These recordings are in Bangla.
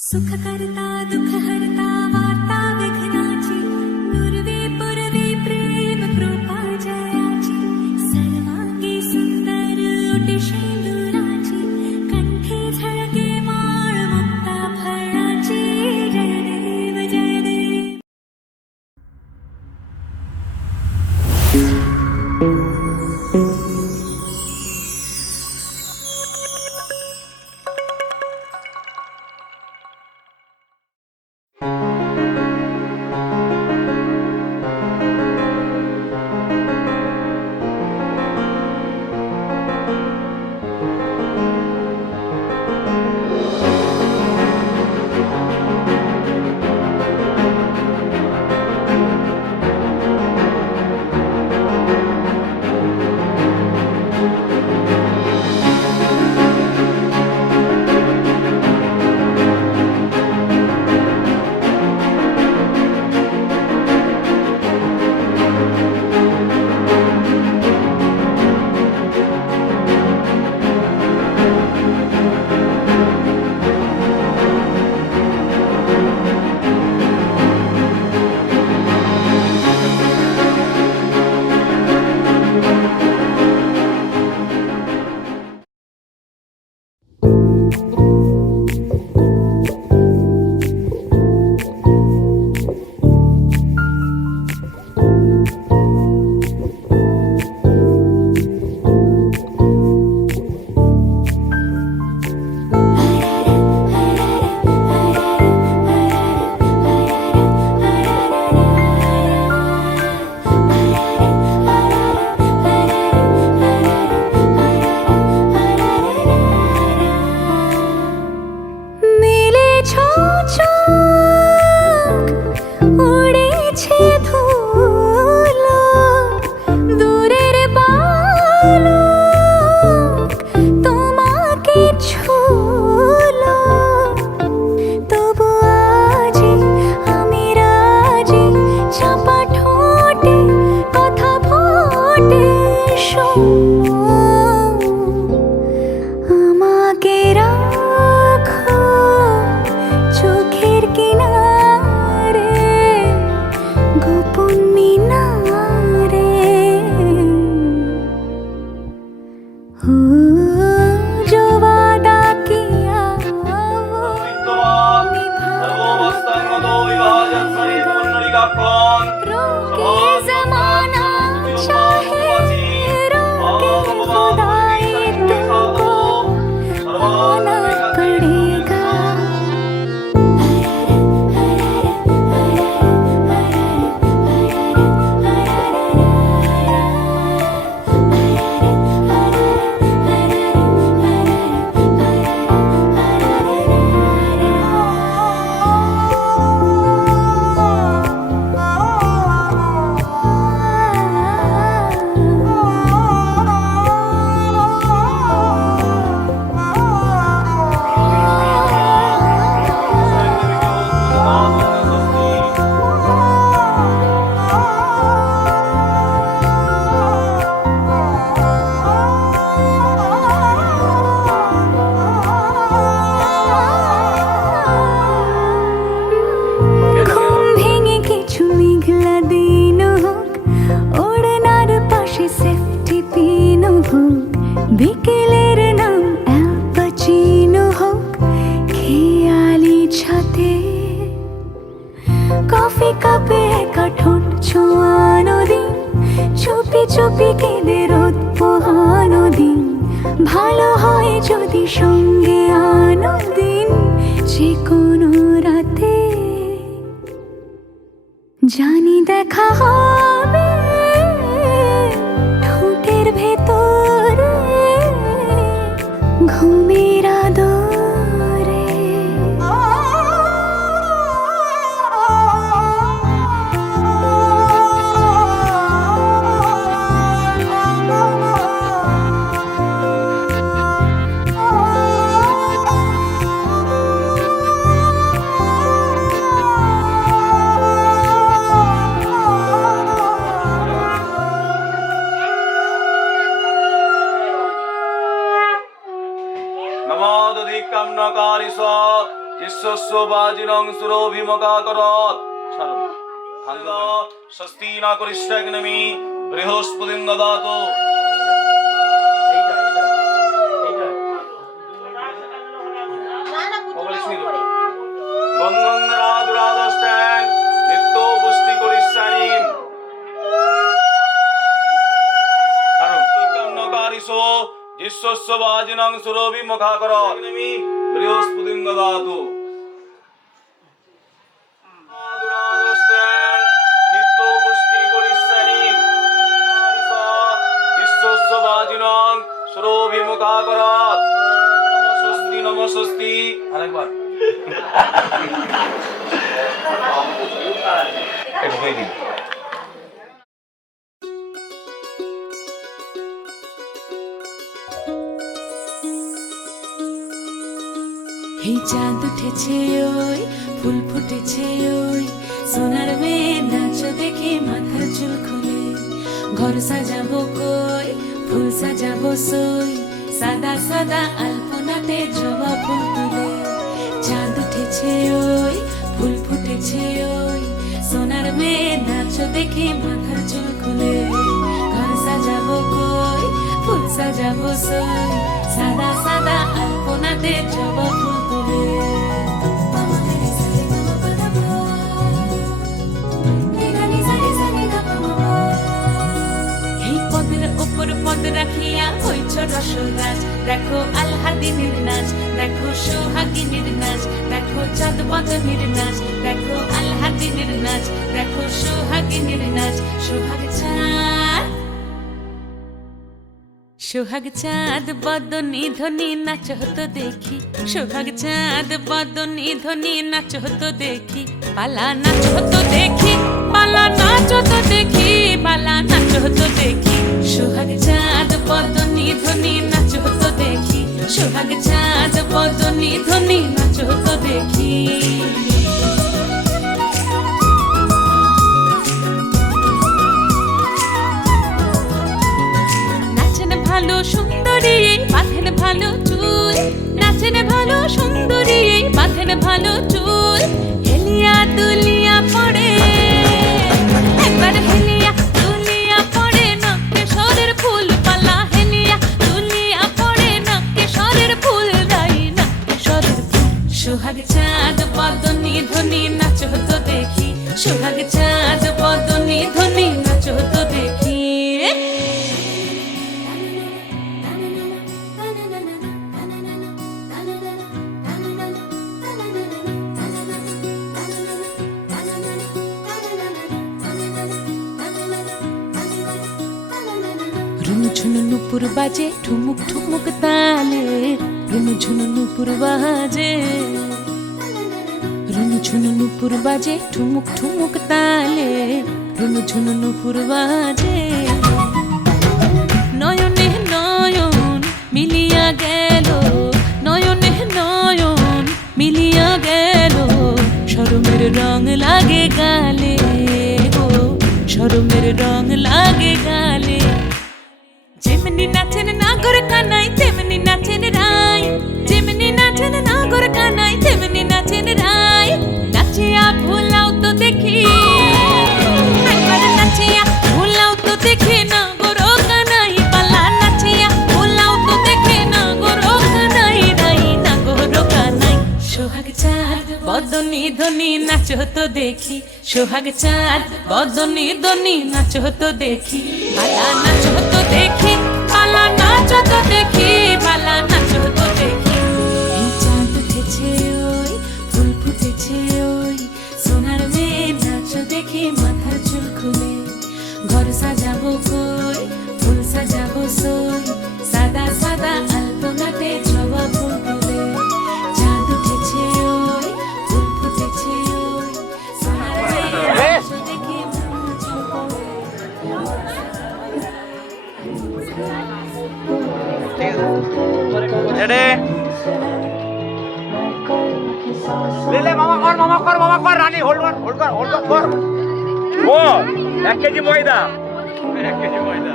सुख करता दुख हरता वार्ता विघ्नाची नुरवी पुरवी प्रेम कृपा जयाची सर्वांगी सुंदर उटी शेंदुराची कंठी झळके माळ मुक्ता फळाची जय देव जय देव. বিকেলের নাম অ্যালপাচিনো হোক খেয়ালি ছাতে কফি কাপে একা ঠোঁট ছোঁয়ানো দিন চুপি চুপি কেঁদে রোদ পোহানো দিন ভালো হয় যদি সঙ্গে আনো দিন যে কোনো রাতে জানি দেখা হবে ঠোঁটের ভেতরে ঘুমের আদরে नमोदधिकं नकारिष জিষ্যস্য বাজিনং সুরভিমকাকরৎ ছাড়ো ভাঙ্গ স্বস্তি না করিষ্যাগ্নমি বৃহস্পতিং দদাতু গঙ্গন্দ্রাদুরাদষ্টাং নিত্য পুষ্টি করিষ্যামিম কারণ কন্নকারিসো জিষ্যস্য বাজিনং সুরভিমকাকরৎ বৃহস্পতিং দদাতু নিত্য পুষ্টি করিষ্যামিম জিষ্যস্য বাজিনং সুরভিমকাকরৎ নমস্বস্তি নমস্বস্তি আরেকবার একটু হয়ে দিন এই চাঁদ উঠেছে ওই ফুল ফুটেছে ওই সোনার মেয়ে নাচ দেখে মাথার চুল খুলে ঘর সাজাবো কই ফুল সাজাবো সই সাদা সাদা আলপনাতে জবা ফুল তুলে চাঁদ উঠেছে ওই ফুল ফুটেছে ওই সোনার মেয়ে নাচ দেখে মাথার চুল খুলে ঘর সাজাবো কই ফুল সাজাবো সই সাদা সাদা আলপনাতে জবা ফুল তুলে এই পদের উপর পদ রাখিয়া হইছ রসরাজ দেখো আল্লাদিনের নাচ দেখো সোহাগিনীর নাচ দেখো চাঁদ বদনের নাচ দেখো আল্লাদিনের নাচ দেখো সোহাগিনীর নাচ সোহাগ চাঁদ সোহাগ চাঁদ বদনী ধ্বনি নাচ হতো দেখি সোহাগ চাঁদ বদনী ধ্বনি নাচ হতো দেখি পালা নাচ হতো দেখি পালা নাচ হতো দেখি পালা নাচ হতো দেখি সোহাগ চাঁদ বদনী ধ্বনি নাচ হতো দেখি সোহাগ চাঁদ বদনী ধ্বনি নাচ হতো দেখি ভালো সুন্দরী বাঁধেন ভালো চুল নাচেন ভালো সুন্দরী বাঁধেন ভালো চুল হেলিয়া দুলিয়া পড়ে একবার হেলিয়া দুলিয়া পড়ে না কেশরের ফুল পালা হেলিয়া দুলিয়া পড়ে না কেশরের ফুল রাই না কেশরের ফুল সোহাগ চাঁদ বদনী ধ্বনি নাচ হতো দেখি সোহাগ চাঁদ বদনী ধ্বনি নাচ হতো দেখি ঝুনু নুপুর বাজে ঠুমুক ঠুমুক তালে রুনু ঝুনু নুপুর বাজে রুনু ঝুনু নুপুর বাজে ঠুমুক ঠুমুক তালে রুনু ঝুনু নুপুর বাজে নয়নে নয়ন মিলিয়া গেল নয়নে নয়ন মিলিয়া গেল শরমের রং লাগে গালে গো শরমের রং লাগে গালে যেমনি নাচেন নাগর কানাই তেমনি নাচেন রাই যেমনি নাচেন নাগর কানাই তেমনি নাচেন রাই নাচিয়া ভুলাও তো দেখি একবার নাচিয়া ভুলাও তো দেখি নাগর কানাই পালা নাচিয়া ভুলাও তো দেখি নাগর কানাই রাই নাগর কানাই সোহাগ চাঁদ বদনী ধ্বনি নাচ হতো দেখি সোহাগ চাঁদ বদনী ধ্বনি নাচ হতো দেখি পালা নাচ হতো দেখি পালা নাচ হতো দেখি পালা নাচ হতো দেখি এই চাঁদ উঠেছে ওই ফুল ফুটেছে ওই সোনার মেয়ে নাচ দেখি মাথার চুল খুলে ঘর সাজাবো কই ফুল সাজাবো সই সাদা সাদা আলপনাতে জবা ফুল তুলে চাঁদ উঠেছে ওই ফুল ফুটেছে ওই সোনার মেয়ে নাচ দেখি মাথার চুল খুলে রেডি লে মামা কর রানী হোল্ড কর ও 1 কেজি ময়দা 1 কেজি ময়দা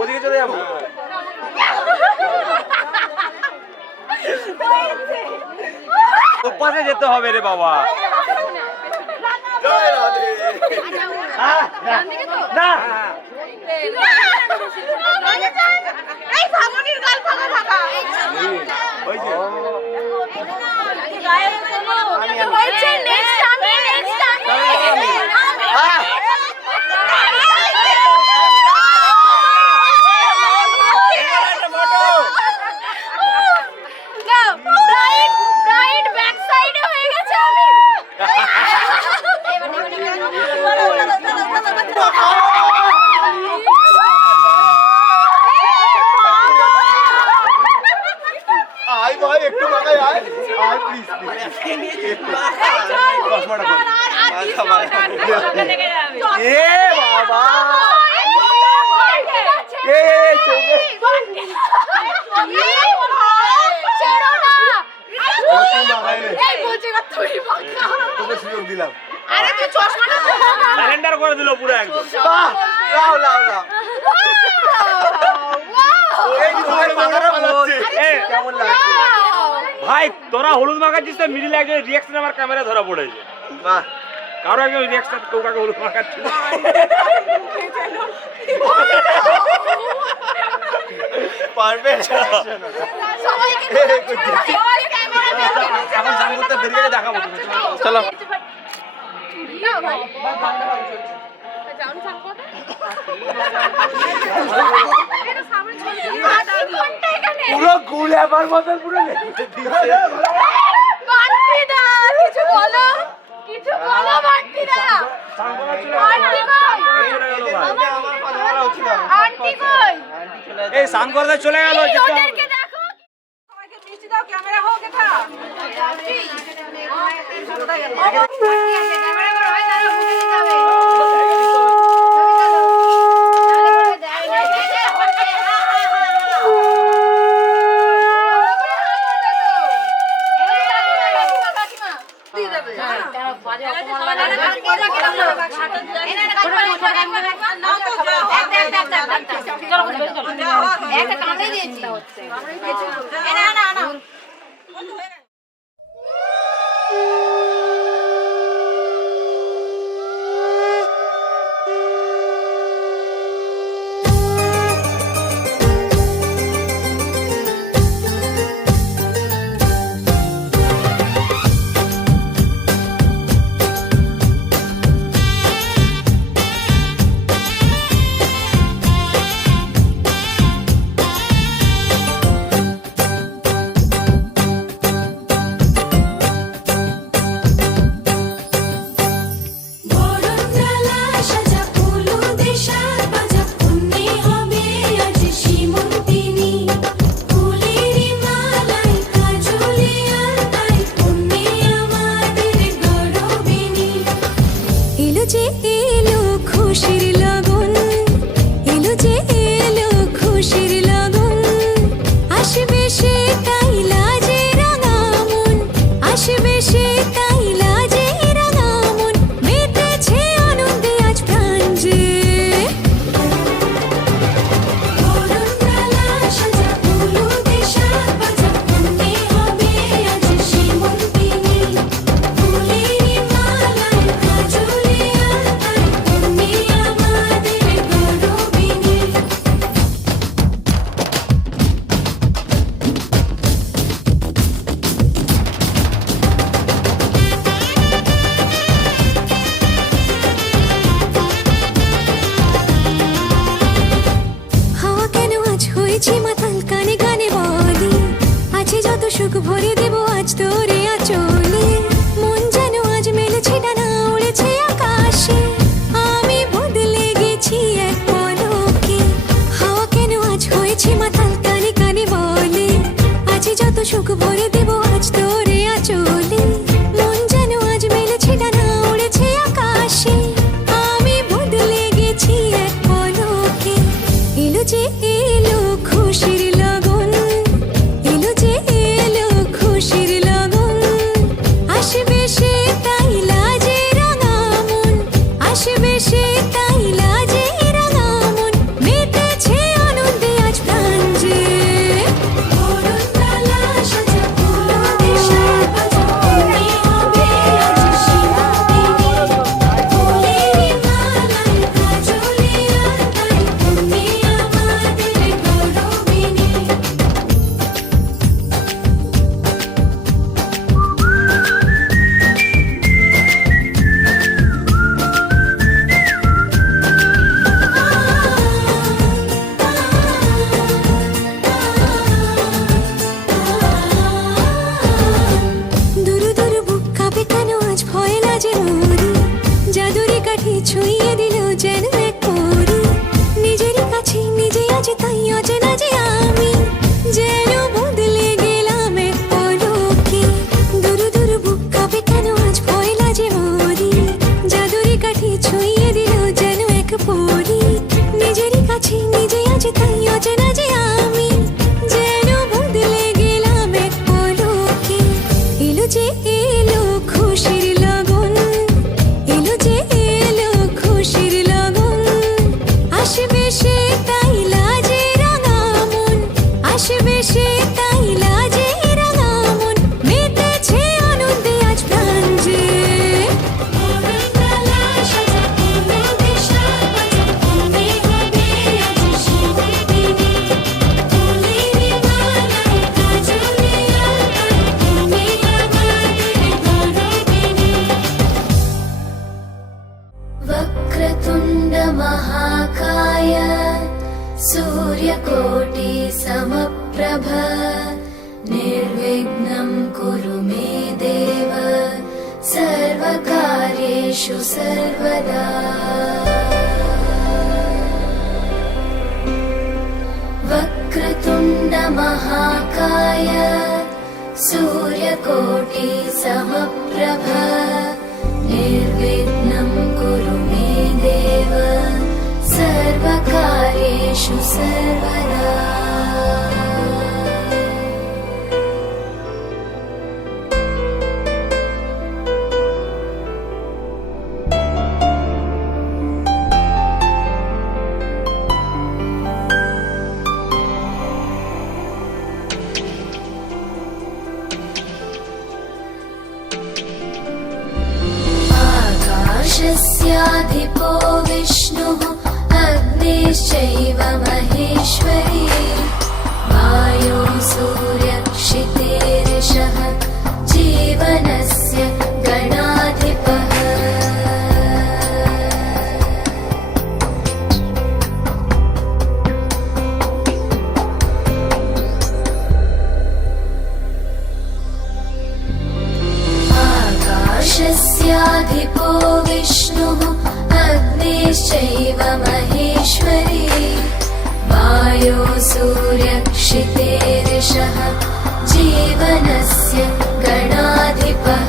ওদিকে চলে যাবো। ওপাশে যেতে হবে রে বাবা। না দিলাম। আরে তুই চশমাটা সারেন্ডার করে দিল পুরো একদম। বাহ লাও লাও লাও। এই তোমার মাথাটা পালাচ্ছে। কেমন লাগছে? ভাই তোরা হলুদ মাখাচ্ছিস তো মিডিল একজন রিঅ্যাকশন আমার ক্যামেরা ধরা পড়েছে। বাহ কারো একজন রিঅ্যাকশন কেউ কাকে হলুদ মাখাচ্ছিল। পারবে সবাইকে এখন জান করতে বের করে দেখাবো তুমি। চলো না ভাই যাও না সামনে এটা সামনে চলে কোনটা এখানে পুরো গুল আবার মত পুরো লেগে দিয়েছে। বান্টি দা কিছু বলো বান্টি দা। আন্টি কই আন্টি কই এই সান করতে চলে গেল। ওদেরকে দেখো সবাইকে মিষ্টি দাও। ক্যামেরা হোক এটা আন্টি কোথায় গেল? ক্যামেরা করে হয় না বুঝে দিতে হবে। বাজে অপমান লাগে চলো একটা কামড়ে দিয়েছি হচ্ছে সুখ ভরে দেব আজ তোরে আচলে মন যেন আজ মেলেছে ডানা উড়েছে আকাশে আমি বদলে গেছি এক পলকে হাওয়া কেন আজ হয়েছে মাতাল কানে কানে বলে আজ যত সুখ ভরে দেব আজ তোরে আচলে মন যেন আজ মেলেছে ডানা উড়েছে আকাশে আমি বদলে গেছি এক পলকে এলো যে এলো খুশির লগন এলো যে খুশির লগন আসবে সে তাই লাজে রাঙা মন আসবে সে তাই লাজে রাঙা মন মেতেছে আনন্দে আজ প্রাণ যে বরণডালা সাজা ফুলো দেশে বাজা তুমি হবে আজ শিবদিনী ফুলের মালায় কাজলে আলতায় তুমি আমাদের গৌরবিনী দুরু দুরু বুক কাঁপে কেন আজ ভয় লাজে মরি জাদুরি কাঠি ছুঁয়ে দিল যেন এক পরি নিজেরই কাছে নিজে আজ তাই অচেনা যে আমি যেন বদলে গেলাম এক পলকে দুরু দুরু বুক কাঁপে কেন আজ ভয় লাজে মরি জাদুরি কাঠি ছুঁয়ে দিল যেন এক পরি নিজেরই কাছে নিজে আজ তাই অচেনা যে আমি যেন বদলে গেলাম এক পলকে এলো যে এলো খুশির লগন এলো যে এলো খুশির লগন আসবে সে তাই লাজে রাঙা মন আসবে সে তাই লাজে রাঙা মন মেতেছে আনন্দে আজ প্রাণ যে বরণডালা সাজা ফুলো দেশে বাজা তুমি হবে আজ শিবদিনী ফুলের মালায় কাজলে আলতায় তুমি আমাদের গৌরবিনী वक्रतुण्ड महाकाय सूर्यकोटि समप्रभ निर्विघ्नं कुरु मे देव सर्वकार्येषु सर्वदा वक्रतुण्ड महाकाय सूर्यकोटि समप्रभ निर्विघ्नं कुरु मे देव सर्वकार्येषु सर्वदा आकाशस्याधिपो विष्णुः अग्निश्चैव महेश्वरी वायो सूर्यक्षितेरिषः जीवनस्य गणाधिपः आकाशस्याधिपो विष्णुः अग्निश्चैव महेश्वरी वायो सूर्यक्षितेरिषः जीवनस्य गणाधिपः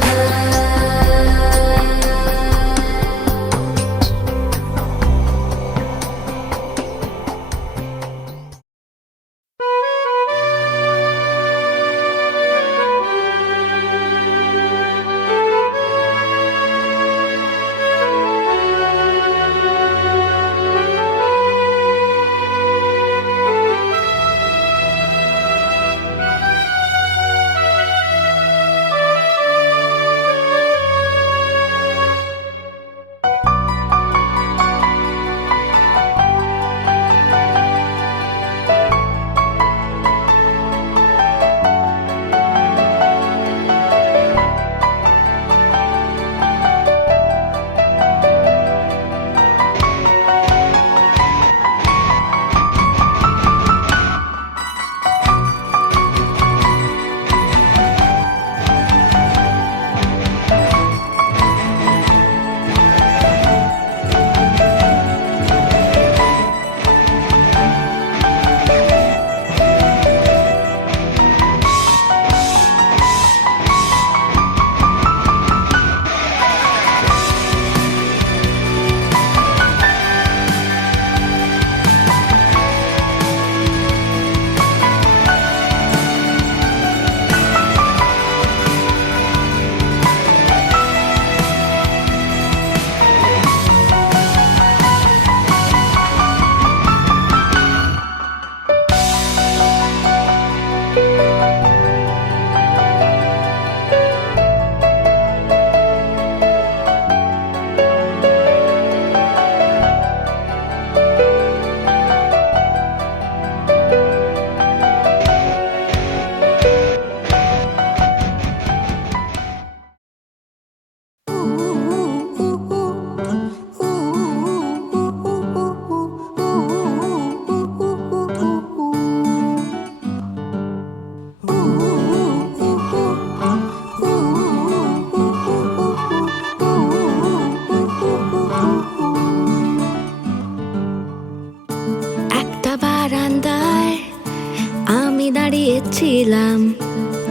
ছিলাম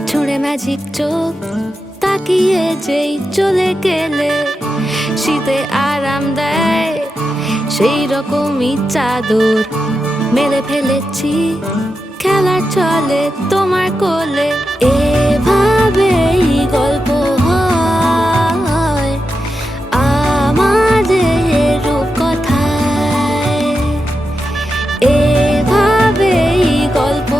ছুঁড়ে ম্যাজিক চোখ তাকিয়ে যেই চলে গেলে শীতে আরাম দেয় সেই রকমই চাদর মেলে ফেলেছি খেলার চলে তোমার কোলে এভাবেই গল্প হয় আমাদের রূপকথায় এভাবেই গল্প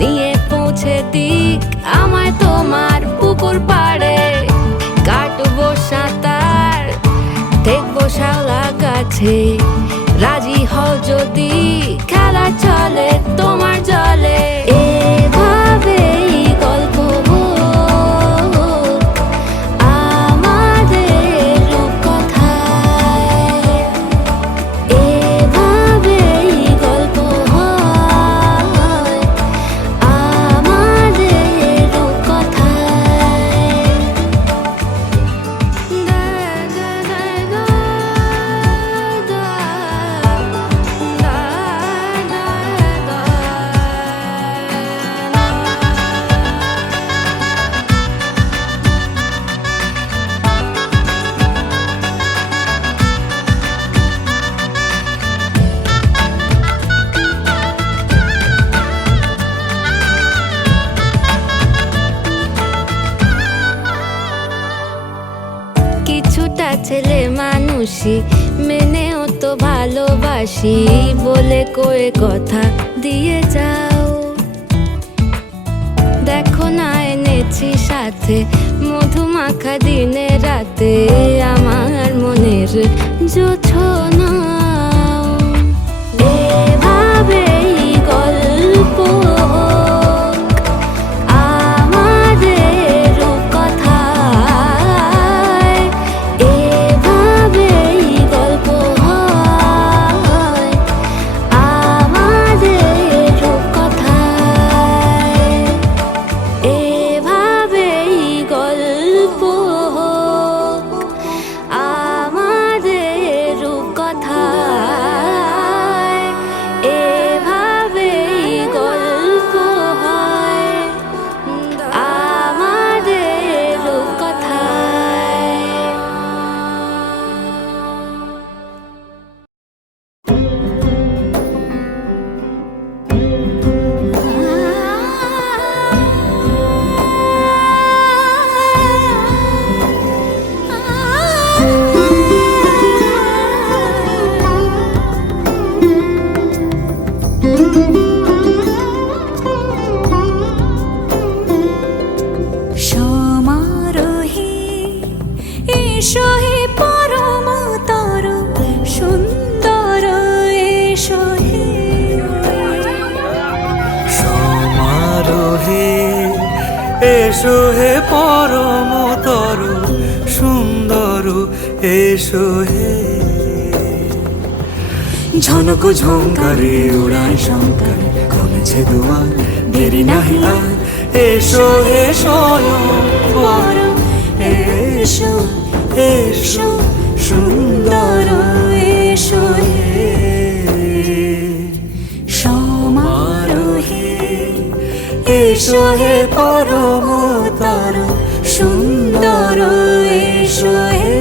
নিয়ে পৌঁছে দিক আমায় তোমার পুকুর পাড়ে কাটবো সাঁতার দেখবো শাওলা গাছে রাজি হও যদি খেলা চলে তোমার জলে এভাবেই গল্প আমাদের রূপকথায় এভাবেই গল্প ছেলে মানুষই মেনেও তো ভালোবাসি বলে কয়ে কথা দিয়ে যাও। দেখো না এনেছি সাথে মধুমাখা দিনে রাতে আমার মনের জোছনা। এভাবেই গল্প আমাদের রূপকথায়, এভাবেই গল্প হয় আমাদের রূপকথায়, এভাবেই গল্প হোক আমাদের রূপকথায়, এভাবেই গল্প হয় আমাদের রূপকথায়। সমারোহে এসো হে পরমতর সুন্দর এসো হে। সমারোহে এসো হে পরমতর সুন্দর এসো হে। ঝনক ঝঙ্কারে উড়ায় শঙ্কার খুলেছে দুয়ার দেরি নাহি আর। এসো হে স্বয়ংবর এসো এসো সুন্দর এসো হে। সমারোহে এসো হে পরমতর সুন্দর এসো হে।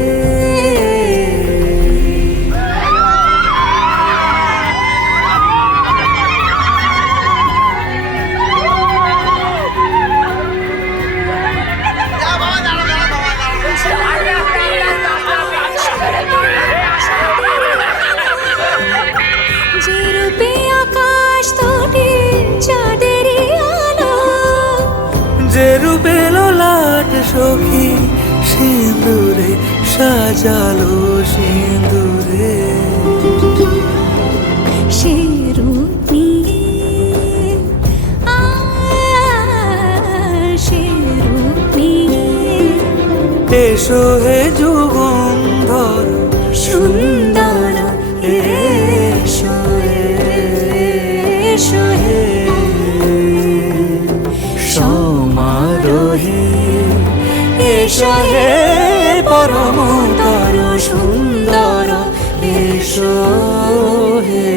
যে রূপে আকাশ তটে চাঁদেরই আলো, যে রূপে ললাট সখী সিঁদুরে সাজালো সিঁদুরে। সে রূপ নিয়ে সে রূপ নিয়ে এসো হে যুগন্ধর সুন্দর এসো এসো হে। সমারোহে এসো হে পরমতর সুন্দর এসো হে।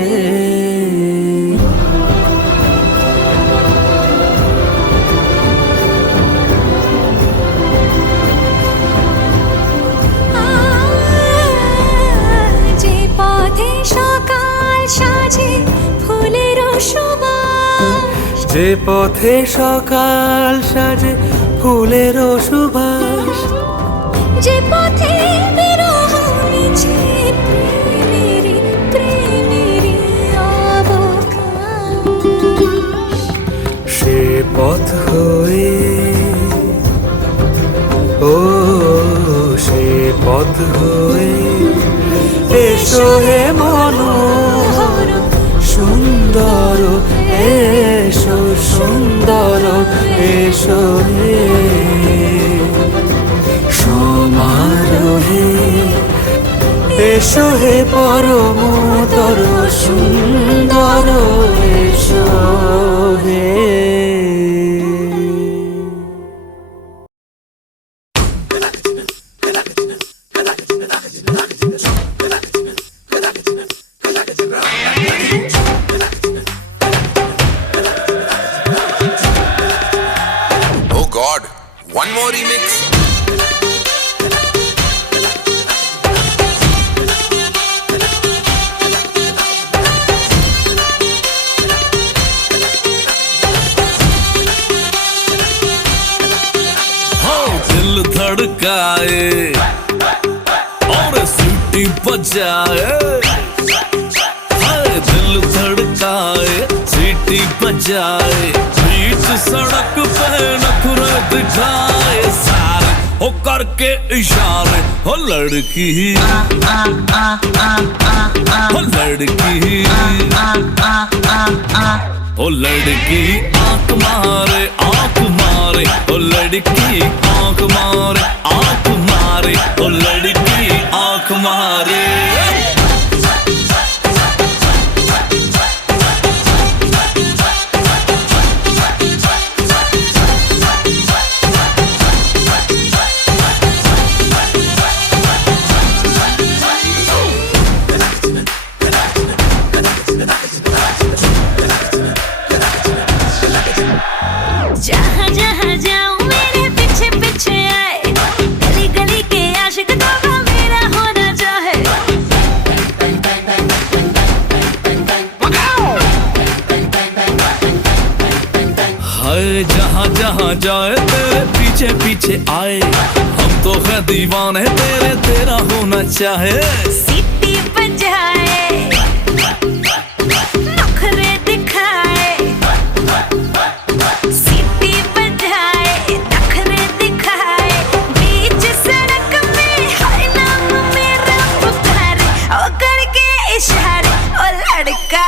যে পথে সকাল সাজে ফুলের সুবাস, যে পথে সকাল সাজে ফুলের সুবাস, যে পথে বিরহ মিছে প্রেমেরই প্রেমেরই অবকাশ, সে পথ হয়ে ও সে পথ হয়ে এসো হে মনোহর সুন্দর এসো সুন্দর এসো হে। সমারোহে এসো হে পরমতর সুন্দর এসো হে। Oh God, one more remix. दिल धड़काए बजाए, हाय दिल धड़काए, सीटी बजाए, बीच सड़क पे नखरे दिखाए सारे हो करके इशारे, हो लड़की हो लड़की ओ लड़की आंख मारे ओ लड़की आंख मारे ओ लड़की आंख मारे। जहाँ जहाँ जाऊँ मेरे पीछे पीछे आए, गली गली के आशिक तो मेरा होना चाहे। हाय जहाँ जहाँ जाए तेरे पीछे पीछे आए, हम तो है दीवाने तेरे, तेरा होना चाहे। सीटी बजाए, नखरे दिखाए, सीटी बजाए, नखरे दिखाए, बीच सड़क में हर नाम मेरा पुकारे, ओ करके इशारे, ओ लड़का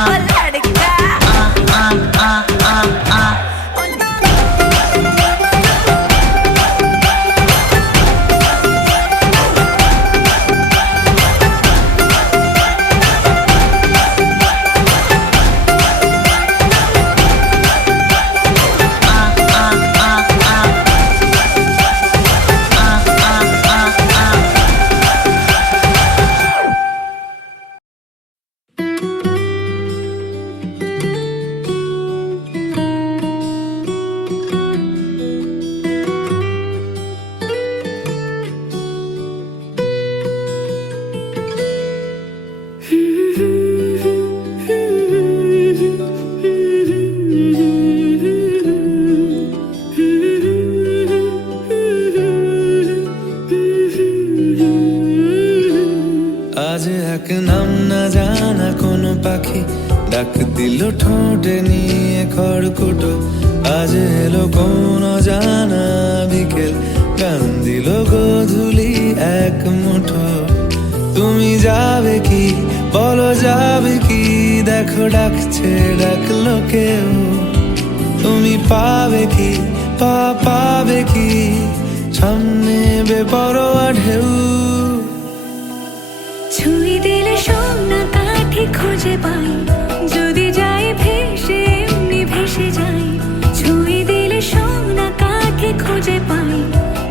ओ लड़का। আজ এক নাম না জানা কোনো পাখি ডাক দিল ঠোঁটে নিয়ে খড়কুটো, আজ এলো কোন জানা বিকেল গান দিল গোধূলি এক মুঠো। তুমি যাবে কি বলো যাবে কি, দেখো ডাকছে ডাকলো কেউ, তুমি পাবে কি পাবে কি সামনে বেপরোয়া ঢেউ। ছুঁই দিলে সোনা কাঠি খুঁজে পাই, যদি যাই ভেসে এমনি ভেসে যাই। ছুঁই দিলে সোনা কাঠি খুঁজে পাই,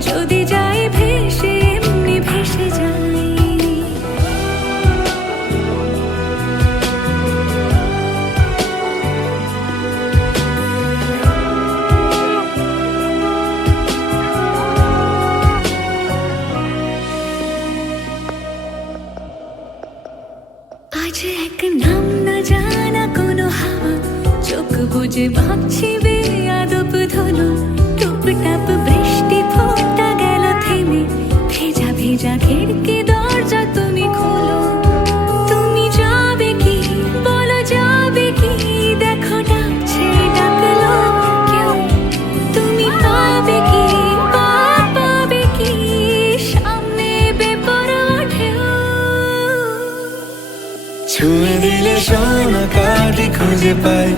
যদি যাই ভেসে এমনি ভেসে যাই। আজ এক নাম না জানা কোনো হাওয়া, চোখ বুঝে ভাবছি বেয়াদব ধলো, টুপটাপ বৃষ্টি ফোঁটা গেল থেমে, ভেজা ভেজা খিড়কি দরজা তুমি খোলো। তুমি যাবে কি বলো যাবে কি, দেখো ডাকছে ডাকলো কেউ, তুমি পাবে কি পাবে কি সামনে বেপরোয়া ঢেউ। ছুঁয়ে দিলে সোনা কাঠি খুঁজে পাই,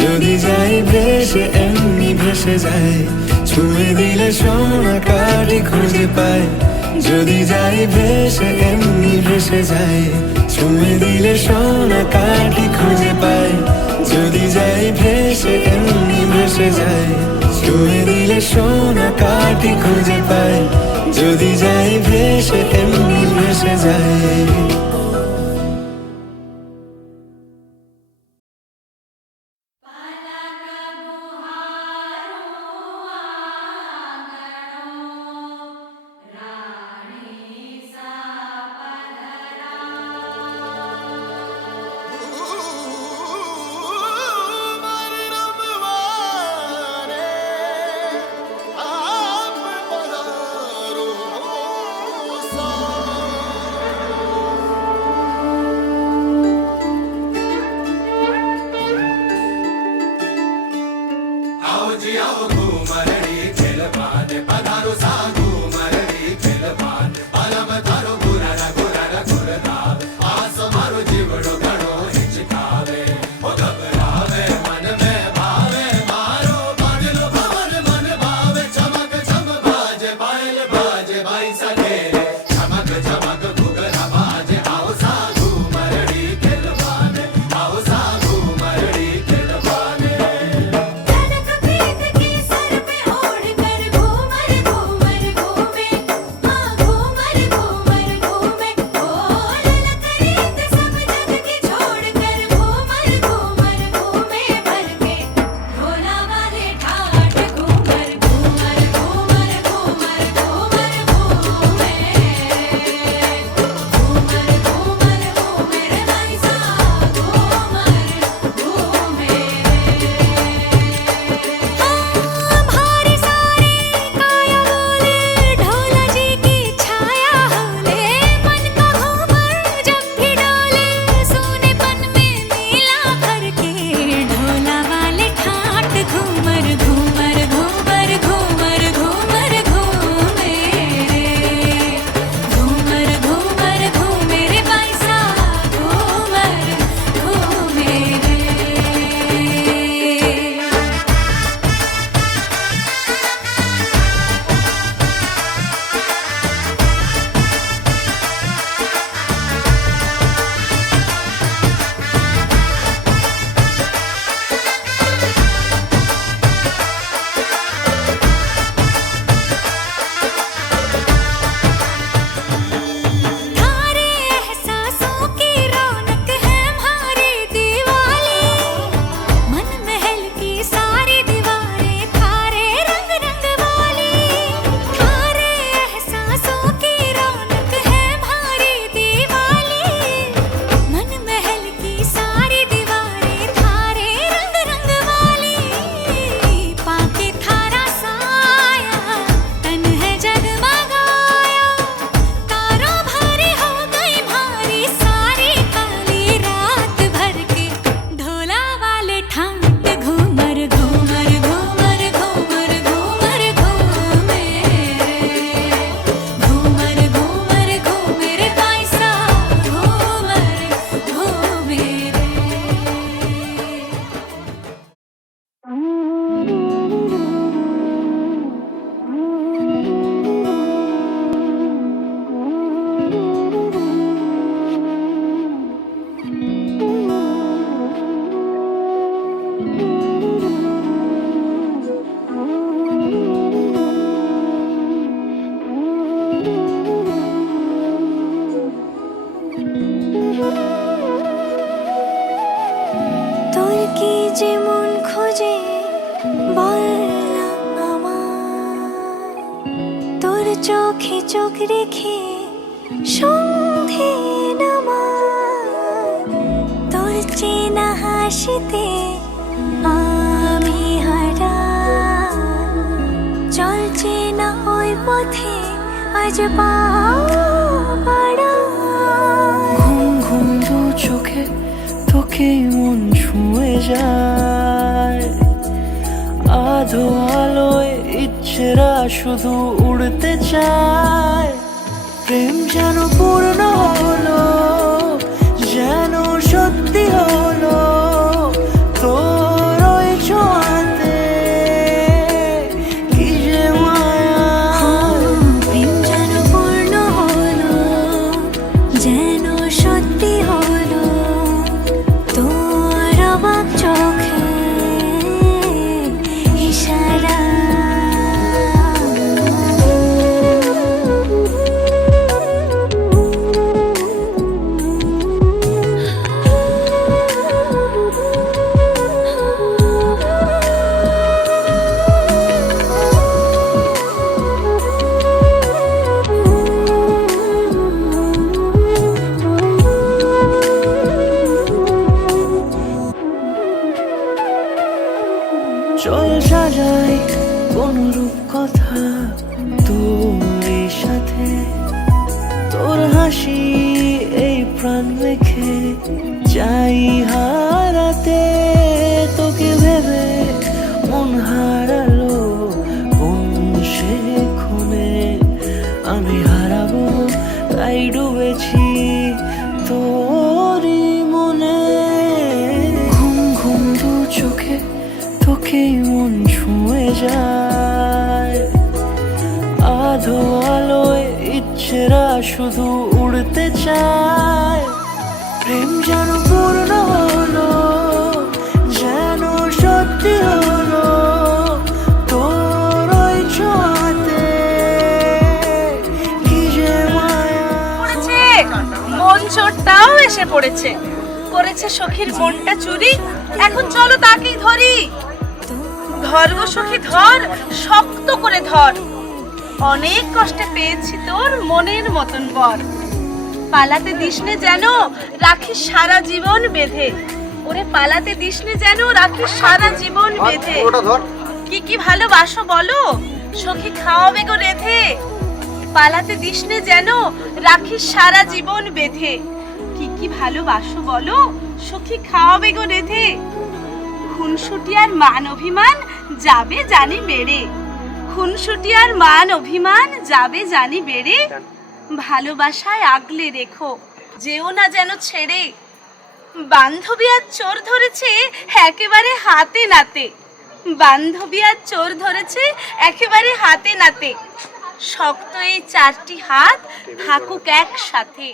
যদি যাই ভেসে এমনি ভেসে যাই। ছুঁয়ে দিলে সোনা কাঠি খুঁজে পাই, যদি যাই ভেসে এমনি ভেসে যাই। ছুঁয়ে দিলে সোনা কাঠি খুঁজে পাই, যদি যাই ভেসে এমনি ভেসে যাই। ছুঁয়ে দিলে সোনা কাঠি খুঁজে পাই, যদি যাই ভেসে এমনি ভেসে যাই। তোর চোখে চোখ রেখে সন্ধে নামায়, তোর চেনা হাসিতে আমি হারাই। চল চেনা ওই পথে আজ পা বাড়াই। ঘুম ঘুম দু চোখে তোকে মন ছুঁয়ে যায়, আধো আলোয় ইচ্ছেরা শুধু উড়তে চায়। প্রেম যেন পূর্ণ হলো, যেন সত্যি হলো, তোর ওই ছোঁয়াতে কি যে মায়া। প্রেম যেন পূর্ণ হলো, যেন সত্যি হলো, তোর অবাক চোখে ইশারা। চল সাজাই কোন রূপ কথা তোর সাথে, তোর হাসি এই প্রাণ রেখে চাই হারাতে। তোকে ভেবে মন হারালো কোন সে ক্ষণে, আমি হারাবো তাই ডুবেছি তোরই মনে। ঘুম ঘুম দু চোখে তোকেই মন ছুঁয়ে যায়, আধো আলোয় ইচ্ছেরা শুধু উড়তে চায়। প্রেম যেন পূর্ণ হলো, যেন সত্যি হলো, তোর ওই ছোঁয়াতে কি যে মায়া। পড়েছে মন চোরটাও এসে পড়েছে, করেছে সখীর মনটা চুরি। এখন চলো তাকেই ধরি। ধর গো সখী ধর, শক্ত করে ধর। অনেক কষ্টে পেয়েছি তোর মনের মতন বর। পালাতে দিসনে যেন রাখিস সারা জীবন বেঁধে। ওরে পালাতে দিসনে যেন রাখিস সারা জীবন বেঁধে। কি কি ভালোবাসো বলো, সখী খাওয়াবে গো রেধে। পালাতে দিসনে যেন রাখিস সারা জীবন বেঁধে। কি কি ভালোবাসো বলো, সখী খাওয়াবে গো রেধে। খুনসুটি আর মান অভিমান যাবে জানি বেড়ে। খুনসুটি আর মান অভিমান যাবে জানি বেড়ে। ভালোবাসায় আগলে রেখো, যেও না যেন ছেড়ে। বান্ধবী আর চোর ধরেছে একেবারে হাতে নাতে। বান্ধবী আর চোর ধরেছে একেবারে হাতে নাতে। শক্ত এই চারটি হাত থাকুক একসাথে।